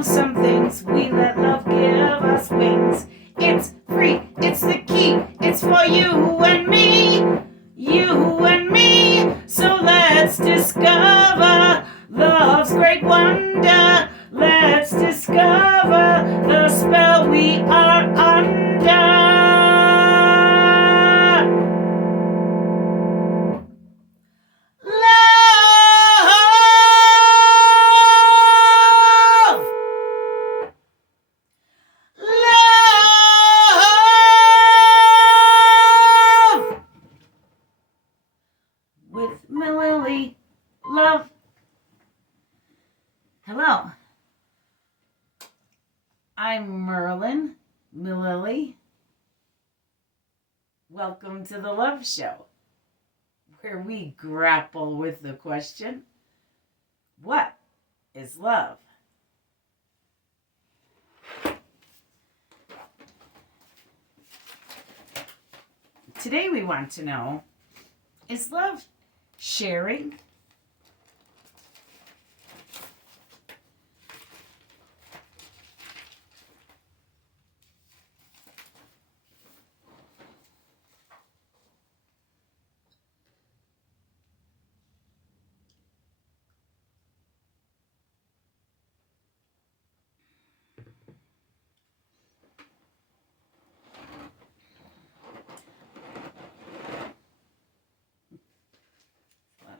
do some things. We let love give us wings. It's free, it's the key, it's for you and me. You and me. So let's discover love's great wonder. Let's discover the spell we are under. Love! Love! With Mililli. Love. Hello. I'm Merlin. Mililli. Welcome to the Love Show, where we grapple with the question, what is love? Today we want to know, is love sharing?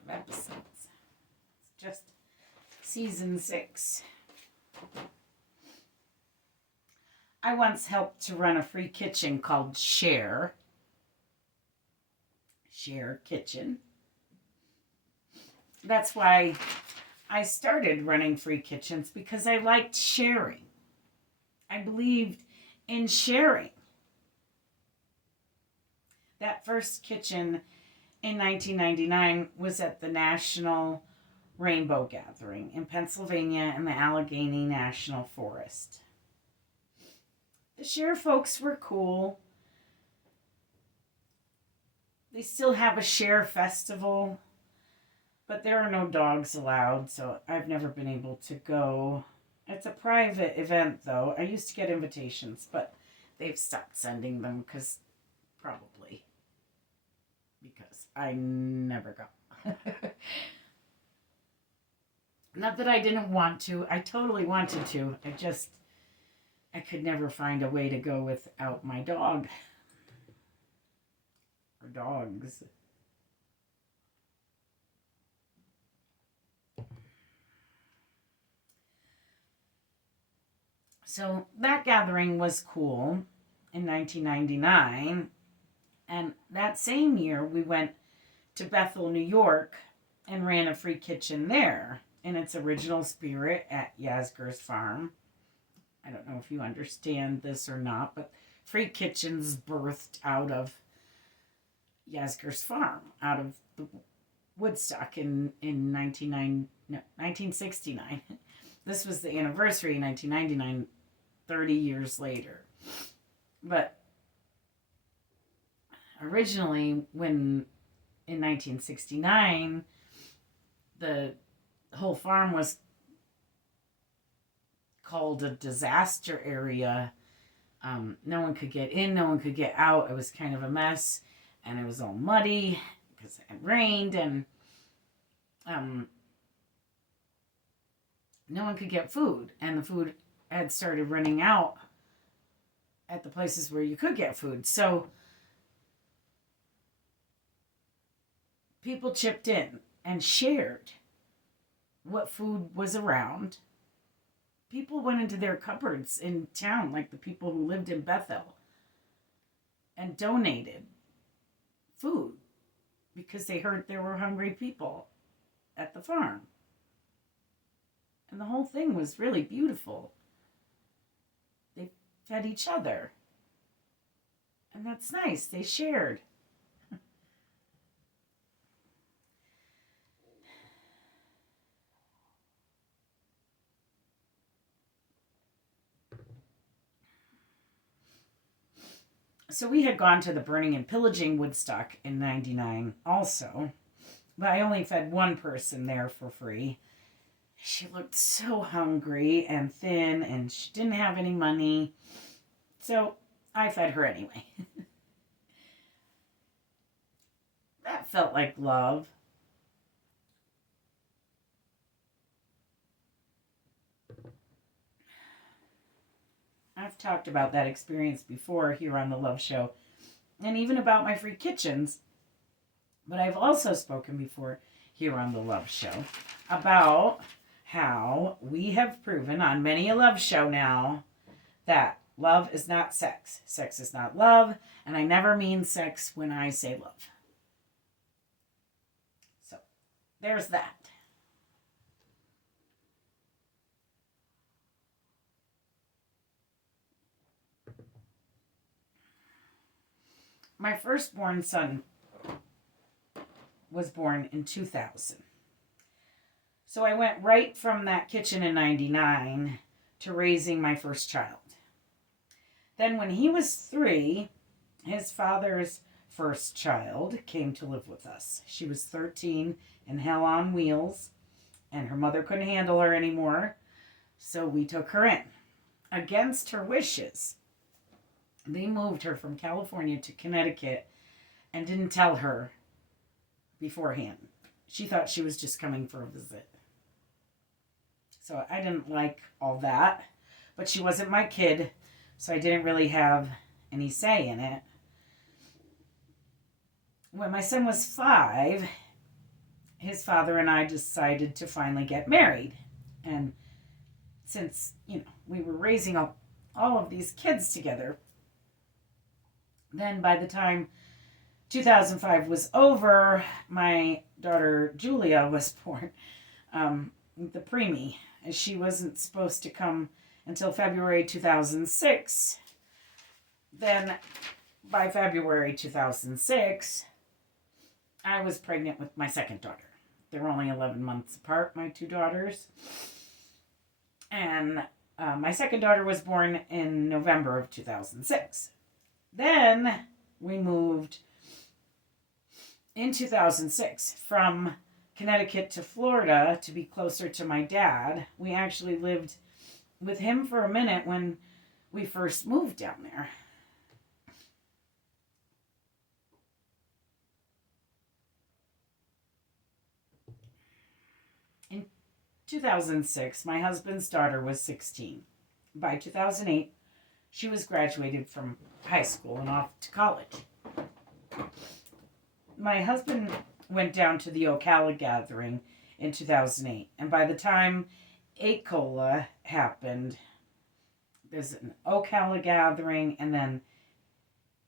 Episodes. It's just season 6. I once helped to run a free kitchen called Share Kitchen. That's why I started running free kitchens, because I liked sharing. I believed in sharing. That first kitchen in 1999 was at the National Rainbow Gathering in Pennsylvania in the Allegheny National Forest. The Share folks were cool. They still have a Share festival, but there are no dogs allowed, so I've never been able to go. It's a private event, though. I used to get invitations, but they've stopped sending them because I never go. Not that I didn't want to. I totally wanted to. I could never find a way to go without my dog. Or dogs. So that gathering was cool in 1999. And that same year, we went to Bethel, New York, and ran a free kitchen there in its original spirit at Yasgur's farm. I don't know if you understand this or not, but free kitchens birthed out of Yasgur's farm, out of the Woodstock in 1969. This was the anniversary in 1999, 30 years later. But originally, when in 1969, the whole farm was called a disaster area. No one could get in, no one could get out. It was kind of a mess, and it was all muddy because it had rained, and no one could get food, and the food had started running out at the places where you could get food. So people chipped in and shared what food was around. People went into their cupboards in town, like the people who lived in Bethel, and donated food because they heard there were hungry people at the farm. And the whole thing was really beautiful. They fed each other. And that's nice. They shared. So we had gone to the burning and pillaging Woodstock in 99 also. But I only fed one person there for free. she looked so hungry and thin, and she didn't have any money. So I fed her anyway. That felt like love. I've talked about that experience before here on the Love Show, and even about my free kitchens. But I've also spoken before here on the Love Show about how we have proven on many a love show now that love is not sex. Sex is not love, and I never mean sex when I say love. So, there's that. My firstborn son was born in 2000. So I went right from that kitchen in 99 to raising my first child. Then when he was 3, his father's first child came to live with us. She was 13 and hell on wheels, and her mother couldn't handle her anymore, so we took her in. Against her wishes, they moved her from California to Connecticut and didn't tell her beforehand. She thought she was just coming for a visit. So I didn't like all that, but she wasn't my kid, so I didn't really have any say in it. When my son was 5, his father and I decided to finally get married. And since, we were raising all of these kids together, then by the time 2005 was over, my daughter Julia was born, the preemie. She wasn't supposed to come until February 2006. Then by February 2006, I was pregnant with my second daughter. They were only 11 months apart, my 2 daughters. And my second daughter was born in November of 2006. Then we moved in 2006 from Connecticut to Florida to be closer to my dad. We actually lived with him for a minute when we first moved down there. In 2006, my husband's daughter was 16. By 2008, she was graduated from high school and off to college. My husband went down to the Ocala gathering in 2008. And by the time Acola happened, there's an Ocala gathering and then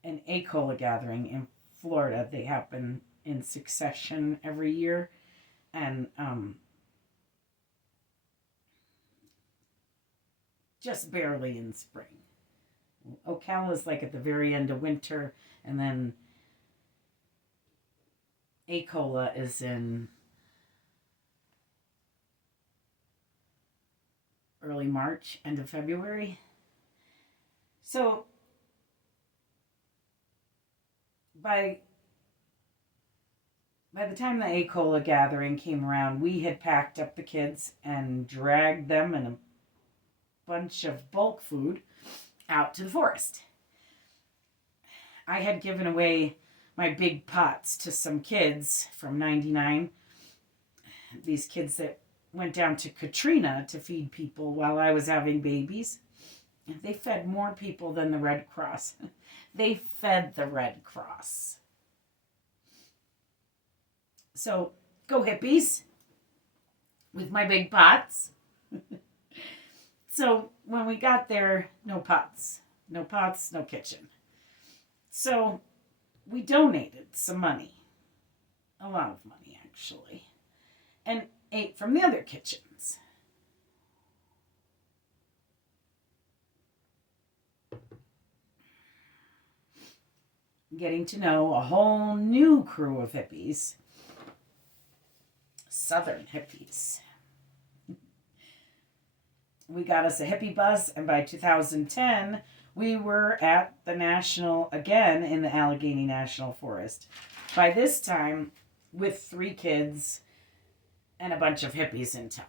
an Acola gathering in Florida. They happen in succession every year. And just barely in spring. Ocala is like at the very end of winter, and then Acola is in early March, end of February. So by the time the Acola gathering came around, we had packed up the kids and dragged them in a bunch of bulk food out to the forest. I had given away my big pots to some kids from 99. These kids that went down to Katrina to feed people while I was having babies. They fed more people than the Red Cross. They fed the Red Cross. So, go hippies with my big pots. So, when we got there, no pots. No pots, no kitchen. So, we donated some money. A lot of money, actually. And ate from the other kitchens. Getting to know a whole new crew of hippies. Southern hippies. We got us a hippie bus, and by 2010, we were at the National, again in the Allegheny National Forest. By this time, with 3 kids and a bunch of hippies in tow.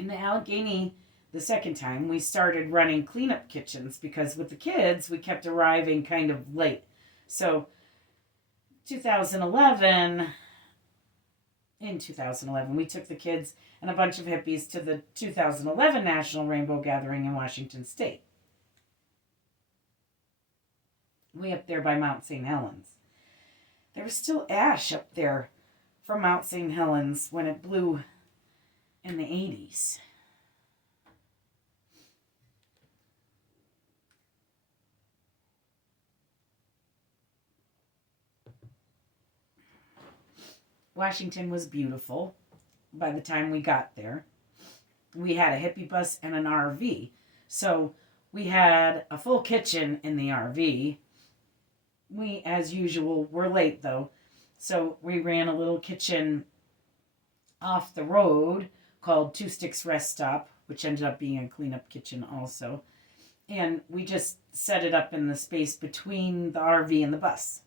In the Allegheny, the second time, we started running cleanup kitchens because with the kids, we kept arriving kind of late. So 2011, in 2011, we took the kids and a bunch of hippies to the 2011 National Rainbow Gathering in Washington State. Way up there by Mount St. Helens. There was still ash up there from Mount St. Helens when it blew in the 80s. Washington was beautiful by the time we got there. We had a hippie bus and an RV. So we had a full kitchen in the RV. We, as usual, were late though. So we ran a little kitchen off the road called Two Sticks Rest Stop, which ended up being a cleanup kitchen also. And we just set it up in the space between the RV and the bus.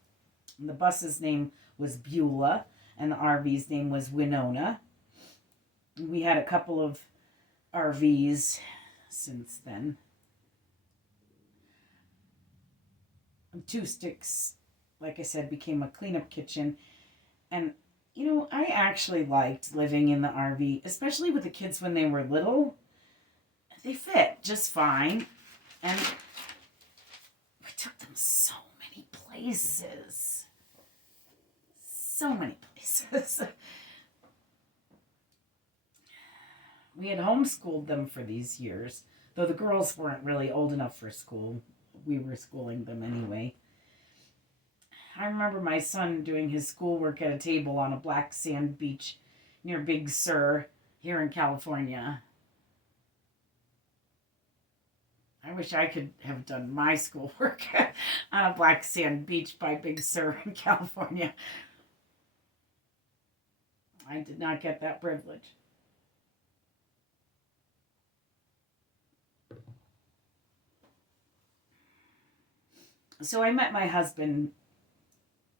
And the bus's name was Beulah, and the RV's name was Winona. We had a couple of RVs since then. Two Sticks, like I said, became a cleanup kitchen. And, you know, I actually liked living in the RV, especially with the kids when they were little. They fit just fine. And we took them so many places. So many places. We had homeschooled them for these years, though the girls weren't really old enough for school. We were schooling them anyway. I remember my son doing his schoolwork at a table on a black sand beach near Big Sur here in California. I wish I could have done my schoolwork on a black sand beach by Big Sur in California. I did not get that privilege. So I met my husband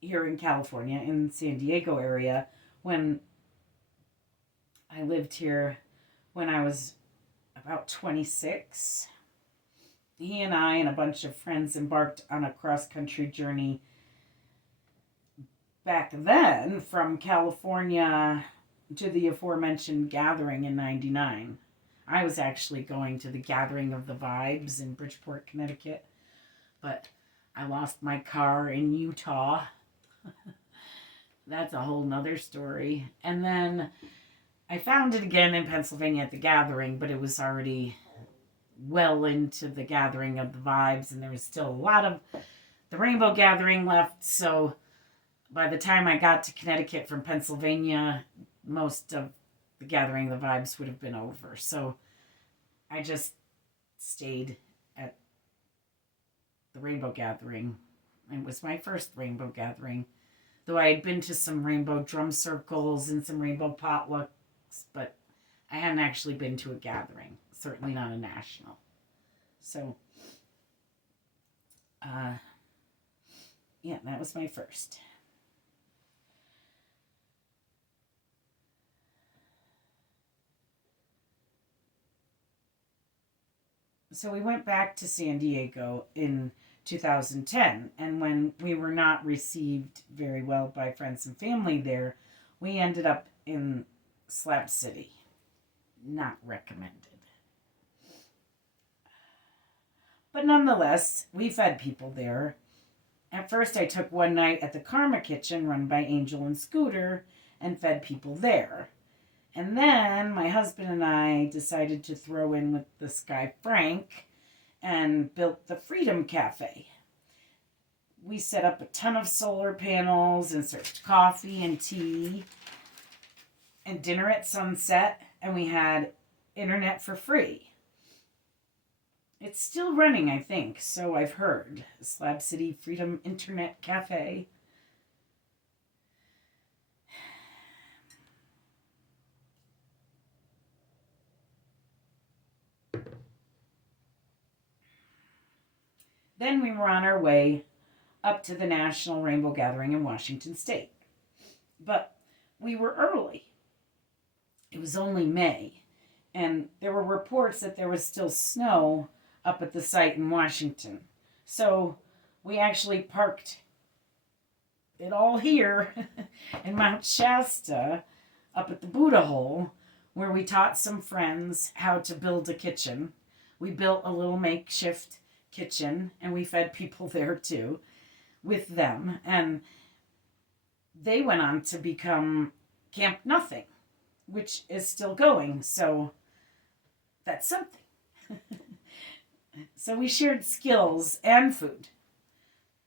here in California, in the San Diego area, when I lived here when I was about 26. He and I and a bunch of friends embarked on a cross-country journey back then from California to the aforementioned gathering in 99. I was actually going to the Gathering of the Vibes in Bridgeport, Connecticut, but I lost my car in Utah. That's a whole nother story. And then I found it again in Pennsylvania at the gathering, but it was already well into the Gathering of the Vibes, and there was still a lot of the Rainbow Gathering left. So by the time I got to Connecticut from Pennsylvania, most of the Gathering of the Vibes would have been over. So I just stayed at the Rainbow Gathering. It was my first Rainbow Gathering, though I had been to some Rainbow Drum Circles and some Rainbow Potlucks, but I hadn't actually been to a gathering, certainly not a national. So, yeah, that was my first. So we went back to San Diego in 2010, and when we were not received very well by friends and family there, we ended up in Slab City. Not recommended. But nonetheless, we fed people there. At first, I took one night at the Karma Kitchen run by Angel and Scooter and fed people there. And then my husband and I decided to throw in with this guy, Frank, and built the Freedom Cafe. We set up a ton of solar panels and served coffee and tea and dinner at sunset, and we had internet for free. It's still running, I think, so I've heard. Slab City Freedom Internet Cafe. Then we were on our way up to the National Rainbow Gathering in Washington State. But we were early. It was only May, And there were reports that there was still snow up at the site in Washington. So we actually parked it all here in Mount Shasta up at the Buddha Hole, where we taught some friends how to build a kitchen. We built a little makeshift kitchen and we fed people there too with them. And they went on to become Camp Nothing, which is still going. So that's something. So we shared skills and food.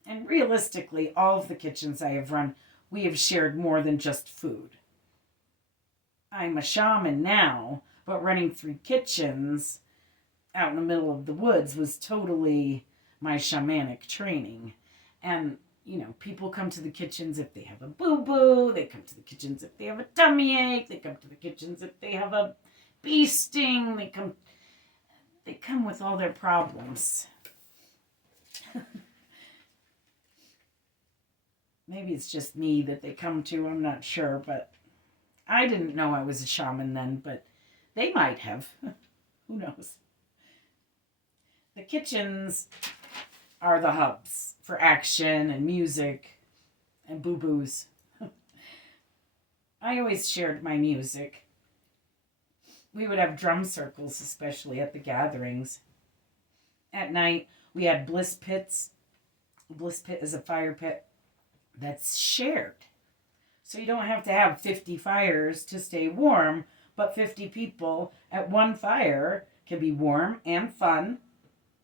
And realistically, all of the kitchens I have run, we have shared more than just food. I'm a shaman now, but running 3 kitchens out in the middle of the woods was totally my shamanic training. And, people come to the kitchens if they have a boo-boo. They come to the kitchens if they have a tummy ache. They come to the kitchens if they have a bee sting. They come with all their problems. Maybe it's just me that they come to, I'm not sure, but I didn't know I was a shaman then, but they might have. Who knows? The kitchens are the hubs for action and music and boo-boos. I always shared my music. We would have drum circles, especially at the gatherings. At night, we had bliss pits. A bliss pit is a fire pit that's shared. So you don't have to have 50 fires to stay warm, but 50 people at one fire can be warm and fun.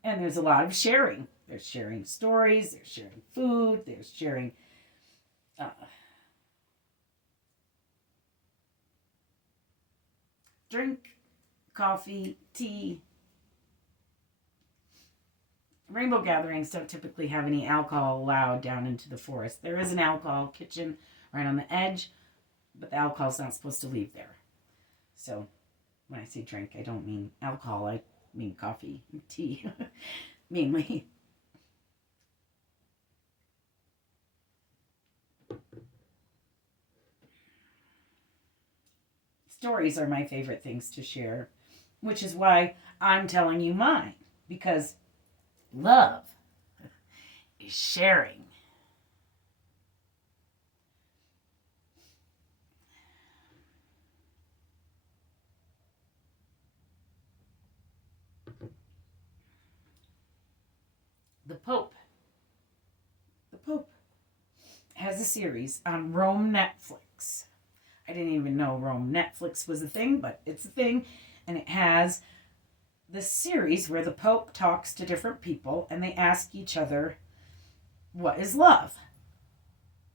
And there's a lot of sharing. They're sharing stories, they're sharing food, they're sharing drink, coffee, tea. Rainbow gatherings don't typically have any alcohol allowed down into the forest. There is an alcohol kitchen right on the edge, but the alcohol's not supposed to leave there. So when I say drink, I don't mean alcohol. I mean coffee and tea, mainly. Stories are my favorite things to share, which is why I'm telling you mine, because love is sharing. The Pope has a series on Rome Netflix. I didn't even know Rome Netflix was a thing, but it's a thing. And it has this series where the Pope talks to different people and they ask each other, what is love?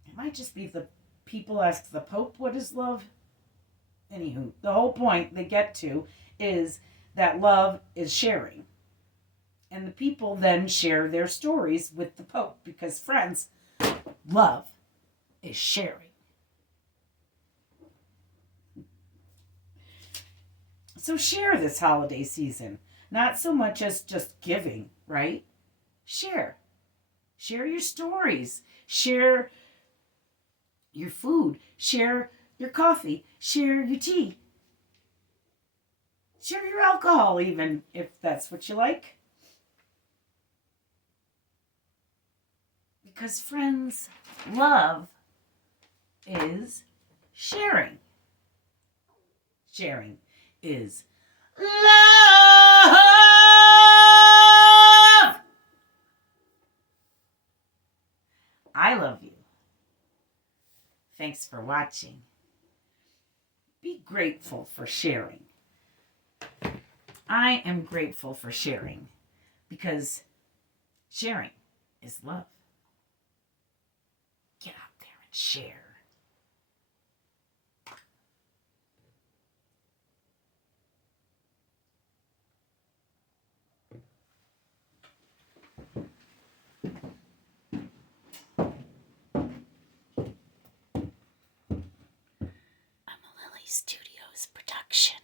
It might just be the people ask the Pope, what is love? Anywho, the whole point they get to is that love is sharing. And the people then share their stories with the Pope because, friends, love is sharing. So share this holiday season. Not so much as just giving, right? Share. Share your stories. Share your food. Share your coffee. Share your tea. Share your alcohol, even, if that's what you like. Because, friends, love is sharing. Sharing is love. I love you. Thanks for watching. Be grateful for sharing. I am grateful for sharing because sharing is love. Get out there and share. A Mililli Studios production.